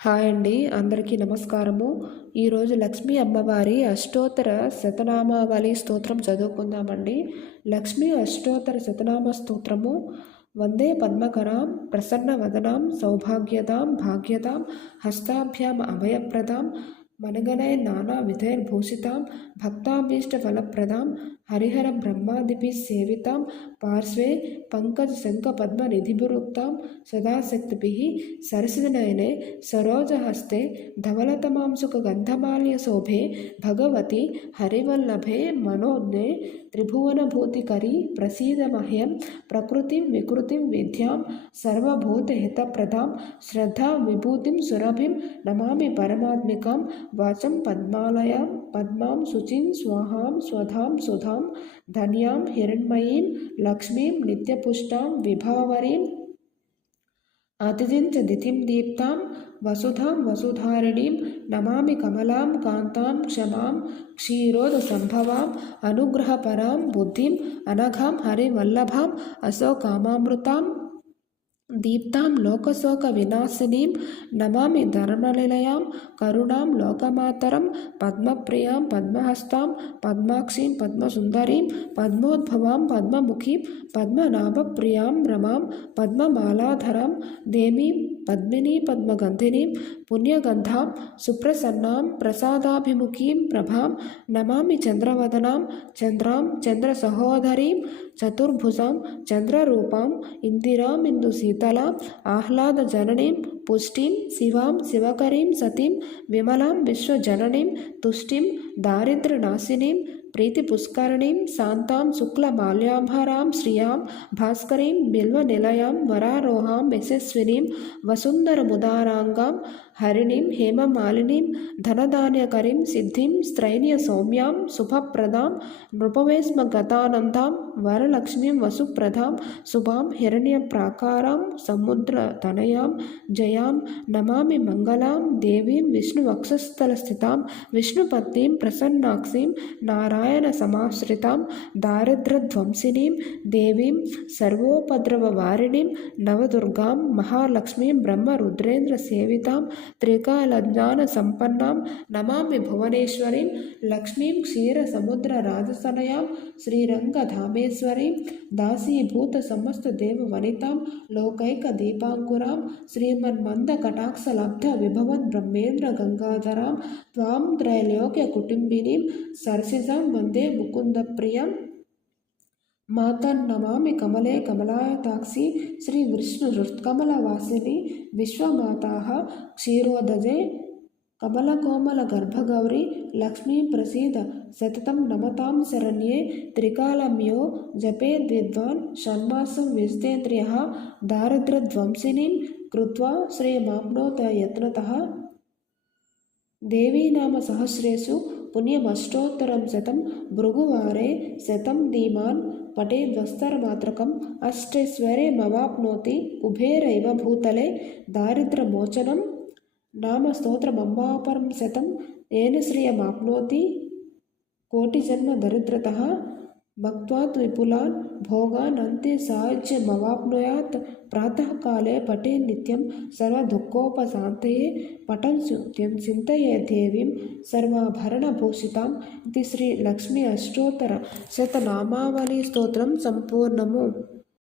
Hi అండి, అందరికీ నమస్కారము. ఈరోజు లక్ష్మీ అమ్మవారి అష్టోత్తర శతనామావళి స్తోత్రం చదువుకుందామండి. లక్ష్మీ అష్టోత్తర శతనామ స్తోత్రము. వందే పద్మకరాం ప్రసన్న వదనాం సౌభాగ్యదాం భాగ్యదాం హస్తాభ్యాం అభయప్రదాం మనగణై నానా విధైర్భూషితాం భక్తాభీష్టఫలప్రదాం హరిహర బ్రహ్మాదిభిः సేవితాం పార్శ్వే పంకజ శంఖ పద్మ నిధిభిరుక్తాం సదాశక్తిభిः సరసిజనయనే సరోజహస్తే ధవలతమాంసుక గంధమాల్య శోభే భగవతి హరివల్లభే మనోజ్ఞే త్రిభువనభూతికరీ ప్రసీద మహ్యం ప్రకృతిం వికృతిం విద్యాం సర్వభూతహితప్రదాం శ్రద్ధా విభూతిం సురభిం నమామి పరమాత్మికాం వాచం పద్మాలయాం పద్మాం శుచిం స్వాహాం స్వధాం సుధాం ధన్యాం హిరణ్మయీం లక్ష్మీం నిత్యపుష్టాం విభావరీం అతిథిం చ దితిం దీప్తాం వసుధాం వసుధారిణీం నమామి కమలాం కాంతాం క్షమాం క్షీరోద సంభవాం అనుగ్రహపరాం బుద్ధిం అనఘాం హరివల్లభాం అశోకామామృతాం దీప్తాం లోకశోక వినాశినీం నమామి ధర్మనిలయాం కరుణాం లోకమాతరం పద్మప్రియాం పద్మహస్తాం పద్మాక్షీం పద్మసుందరీం పద్మోద్భవాం పద్మముఖీం పద్మనాభప్రియాం రమాం పద్మమాలాధరాం దేవీం పద్మినీ పద్మగంధినీం పుణ్యగంధాం సుప్రసన్నాం ప్రసాదాభిముఖీం ప్రభాం నమామి చంద్రవదనాం చంద్రాం చంద్రసహోదరీం చతుర్భుజాం చంద్రరూపాం ఇందిరాం ఇందు శీతలాం ఆహ్లాదజననీం పుష్టిం శివాం శివకరీం సతీం విమలాం విశ్వజననీం తుష్టిం దారిద్ర్యనాశినీం ప్రీతిపుష్కరిణీం శాంతాం శుక్లమాల్యాంబరాం శ్రియాం భాస్కరీం బిల్వనిలయాం వరారోహాం యశస్వినీం వసుంధరముదారాంగాం హరిణీం హేమమాలినీం ధనధాన్యకరీం సిద్ధిం స్త్రైణ్య సౌమ్యాం శుభప్రదాం నృపవేశ్మగతానందాం వరలక్ష్మీం వసుప్రదాం శుభాం హిరణ్యప్రాకారాం సముద్రతనయాం జయాం నమామి మంగళాం దేవీం విష్ణువక్షస్థలస్థితాం విష్ణుపత్నీం ప్రసన్నాక్షీం నారాయణ సమాశ్రితాం దారిద్ర్యధ్వంసినీం దేవీం సర్వోపద్రవవారిణీం నవదుర్గాం మహాలక్ష్మీం బ్రహ్మరుద్రేంద్ర సేవితాం త్రికాలజ్ఞాన సంపన్నాం నమామి భువనేశ్వరీం లక్ష్మీం క్షీరసముద్ర రాజసనయాం శ్రీరంగధామేశ్వరీం దాసీభూత సమస్త దేవవనితాం లోకైక దీపాంకురాం శ్రీమన్మంద కటాక్షలబ్ధ విభవద్ బ్రహ్మేంద్ర గంగాధరాం త్వాం త్రైలోక్య కుటుంబినీం సరసిజాం వందే ముకుందప్రియం మాతన్నమామి కమలే కమలాయతాక్షి శ్రీ విష్ణురుత్కమలవాసిని విశ్వమాతాః క్షీరోదజే కమలకోమల గర్భగౌరి లక్ష్మీ ప్రసీద సతతం నమతాం శరణ్యే త్రికాలమ్యో జపేద్విద్వాన్ షణ్మాసం విజితేంద్రియః దారిద్ర్యధ్వంసినీం కృత్వా శ్రీమాప్నోత యత్నతః దేవీనామ సహస్రేషు పుణ్యమష్టోత్తరం శతం భృగువారే శతం ధీమాన్ పఠేద్వస్తరమాత్రకం అష్టైశ్వర్యమవాప్నోతి కుబేరైవ భూతలే దారిద్ర్యమోచనం నామ స్తోత్రమమ్మాపరం శతం ఏన శ్రియమాప్నోతి కోటిజన్మ దరిద్రతః భక్త్వాత్ విపులాన్ భోగాన్ అంతే సాయుజ్యమవాప్నుయాత్ ప్రాతఃకాలే పఠే నిత్యం సర్వదుఃఖోపశాంతయే పఠన్ చింతయే దేవీం సర్వాభరణభూషితాం. ఇది శ్రీ లక్ష్మీ అష్టోత్తర శతనామావళి స్తోత్రం సంపూర్ణము.